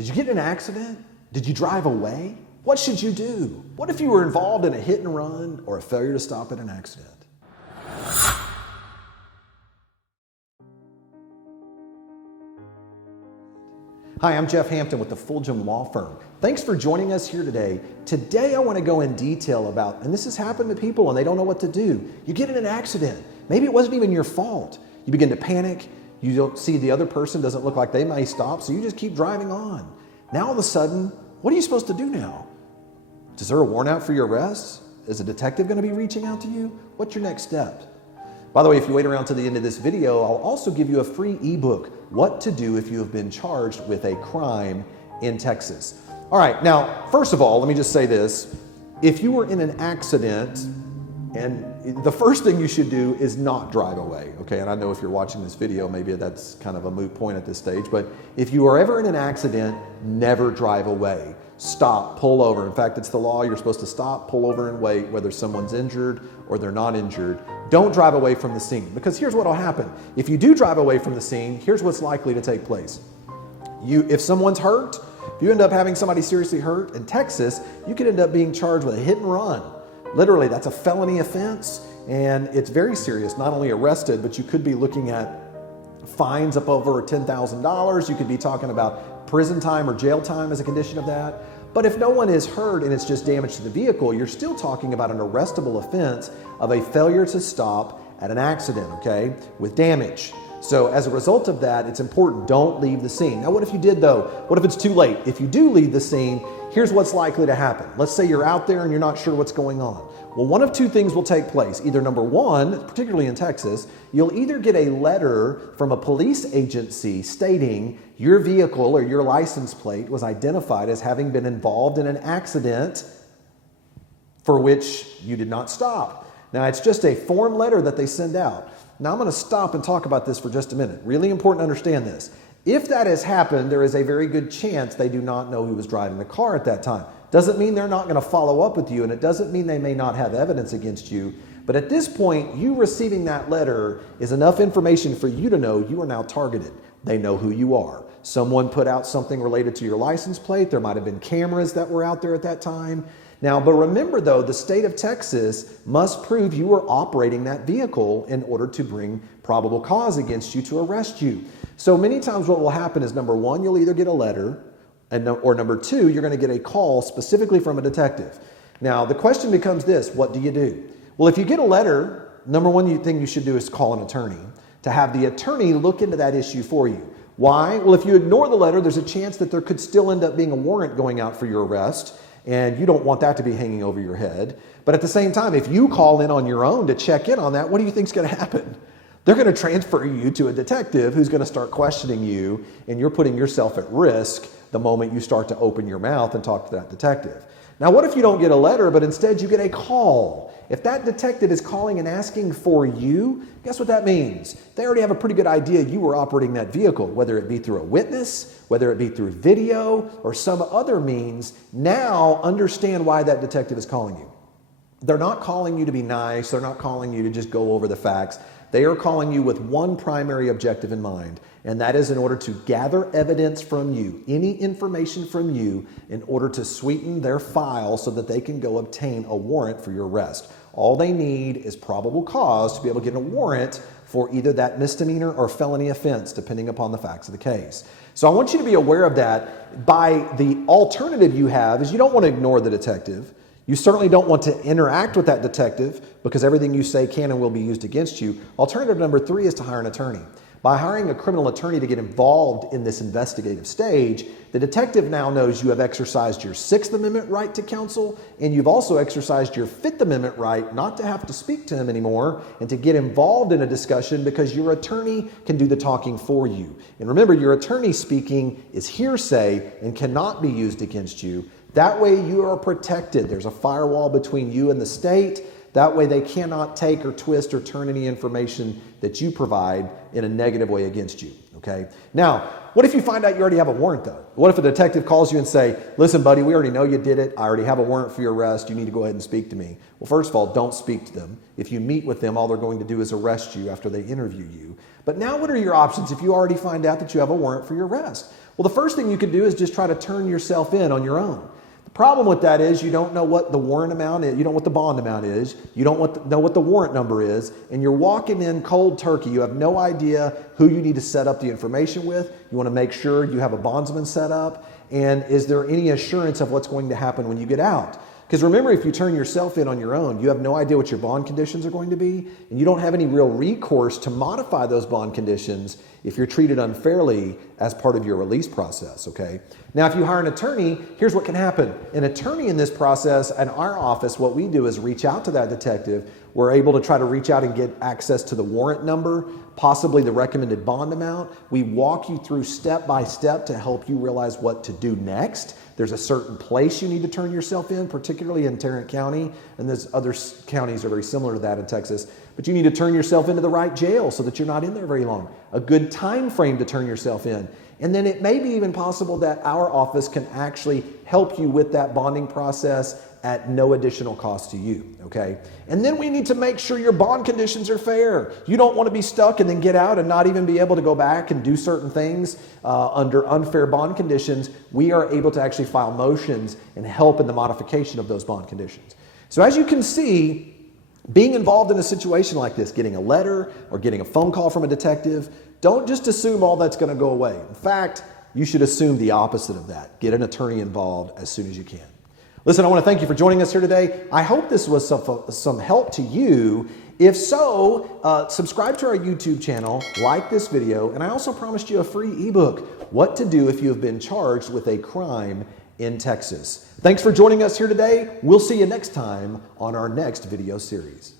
Did you get in an accident? Did you drive away? What should you do? What if you were involved in a hit and run or a failure to stop at an accident? Hi, I'm Jeff Hampton with the Fulgham Law Firm. Thanks for joining us here today. Today I want to go in detail about, and this has happened to people and they don't know what to do. You get in an accident. Maybe it wasn't even your fault. You begin to panic. You don't see the other person doesn't look like they may stop, so you just keep driving on. Now all of a sudden, what are you supposed to do now? Is there a warrant out for your arrest? Is a detective going to be reaching out to you? What's your next step? By the way, if you wait around to the end of this video, I'll also give you a free ebook, What to Do If You Have Been Charged with a Crime in Texas. All right, now, first of all, let me just say this. If you were in an accident, and the first thing you should do is not drive away, okay? And I know if you're watching this video, maybe that's kind of a moot point at this stage, but if you are ever in an accident, never drive away. Stop, pull over. In fact, it's the law. You're supposed to stop, pull over, and wait, whether someone's injured or they're not injured. Don't drive away from the scene, because here's what will happen. If you do drive away from the scene, here's what's likely to take place. If someone's hurt, if you end up having somebody seriously hurt in Texas, you could end up being charged with a hit and run. Literally, that's a felony offense, and it's very serious. Not only arrested, but you could be looking at fines up over $10,000. You could be talking about prison time or jail time as a condition of that. But if no one is hurt and it's just damage to the vehicle, you're still talking about an arrestable offense of a failure to stop at an accident, okay, with damage. So as a result of that, it's important, don't leave the scene. Now, what if you did though? What if it's too late? If you do leave the scene, here's what's likely to happen. Let's say you're out there and you're not sure what's going on. Well, one of two things will take place. Either number one, particularly in Texas, you'll either get a letter from a police agency stating your vehicle or your license plate was identified as having been involved in an accident for which you did not stop. Now, it's just a form letter that they send out. Now, I'm going to stop and talk about this for just a minute. Really important to understand this. If that has happened, there is a very good chance they do not know who was driving the car at that time. Doesn't mean they're not going to follow up with you, and it doesn't mean they may not have evidence against you. But at this point, you receiving that letter is enough information for you to know you are now targeted. They know who you are. Someone put out something related to your license plate. There might have been cameras that were out there at that time. Now, but remember though, the state of Texas must prove you were operating that vehicle in order to bring probable cause against you to arrest you. So many times what will happen is, number one, you'll either get a letter, or number two, you're going to get a call specifically from a detective. Now, the question becomes this: what do you do? Well, if you get a letter, number one thing you should do is call an attorney to have the attorney look into that issue for you. Why? Well, if you ignore the letter, there's a chance that there could still end up being a warrant going out for your arrest, and you don't want that to be hanging over your head. But at the same time, if you call in on your own to check in on that, what do you think is going to happen? They're going to transfer you to a detective who's going to start questioning you, and you're putting yourself at risk the moment you start to open your mouth and talk to that detective. Now, what if you don't get a letter, but instead you get a call? If that detective is calling and asking for you, guess what that means? They already have a pretty good idea you were operating that vehicle, whether it be through a witness, whether it be through video, or some other means. Now, understand why that detective is calling you. They're not calling you to be nice. They're not calling you to just go over the facts. They are calling you with one primary objective in mind, and that is in order to gather evidence from you, any information from you, in order to sweeten their file so that they can go obtain a warrant for your arrest. All they need is probable cause to be able to get a warrant for either that misdemeanor or felony offense, depending upon the facts of the case. So I want you to be aware of that. By the alternative you have is you don't want to ignore the detective. You certainly don't want to interact with that detective because everything you say can and will be used against you. Alternative number three is to hire an attorney. By hiring a criminal attorney to get involved in this investigative stage, the detective now knows you have exercised your Sixth Amendment right to counsel, and you've also exercised your Fifth Amendment right not to have to speak to him anymore and to get involved in a discussion because your attorney can do the talking for you. And remember, your attorney speaking is hearsay and cannot be used against you. That way you are protected. There's a firewall between you and the state. That way they cannot take or twist or turn any information that you provide in a negative way against you, okay? Now, what if you find out you already have a warrant though? What if a detective calls you and say, listen buddy, we already know you did it. I already have a warrant for your arrest. You need to go ahead and speak to me. Well, first of all, don't speak to them. If you meet with them, all they're going to do is arrest you after they interview you. But now what are your options if you already find out that you have a warrant for your arrest? Well, the first thing you could do is just try to turn yourself in on your own. The problem with that is you don't know what the warrant amount is, you don't know what the bond amount is, you don't know what the warrant number is, and you're walking in cold turkey. You have no idea who you need to set up the information with. You want to make sure you have a bondsman set up, and is there any assurance of what's going to happen when you get out? Because remember, if you turn yourself in on your own, you have no idea what your bond conditions are going to be, and you don't have any real recourse to modify those bond conditions if you're treated unfairly as part of your release process, okay? Now, if you hire an attorney, here's what can happen. An attorney in this process, in our office, what we do is reach out to that detective. We're able to try to reach out and get access to the warrant number, possibly the recommended bond amount. We walk you through step by step to help you realize what to do next. There's a certain place you need to turn yourself in, particularly in Tarrant County, and there's other counties are very similar to that in Texas. But you need to turn yourself into the right jail so that you're not in there very long. A good time frame to turn yourself in. And then it may be even possible that our office can actually help you with that bonding process at no additional cost to you, okay? And then we need to make sure your bond conditions are fair. You don't want to be stuck and then get out and not even be able to go back and do certain things under unfair bond conditions. We are able to actually file motions and help in the modification of those bond conditions. So as you can see, being involved in a situation like this, getting a letter or getting a phone call from a detective, don't just assume all that's going to go away. In fact, you should assume the opposite of that. Get an attorney involved as soon as you can. Listen, I want to thank you for joining us here today. I hope this was some help to you. If so, subscribe to our YouTube channel, like this video, and I also promised you a free ebook, What to Do If You Have Been Charged with a Crime in Texas. Thanks for joining us here today. We'll see you next time on our next video series.